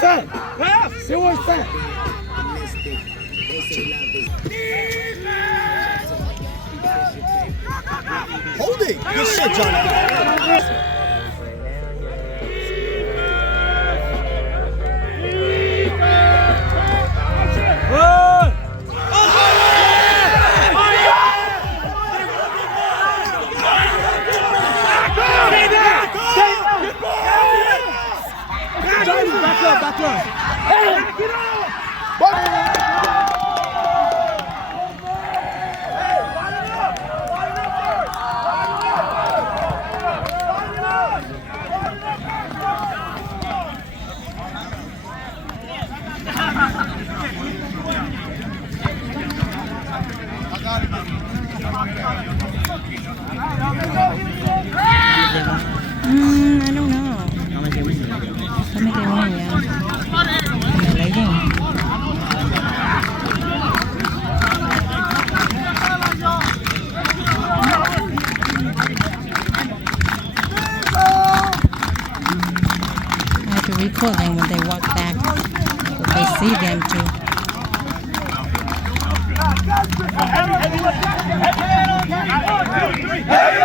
set. See what's set. Hold it. Good shit, Johnny. Back up. Hey, get out! I don't know. How many they won, yeah. Legging. I have to record them when they walk back. They see them too. Hey!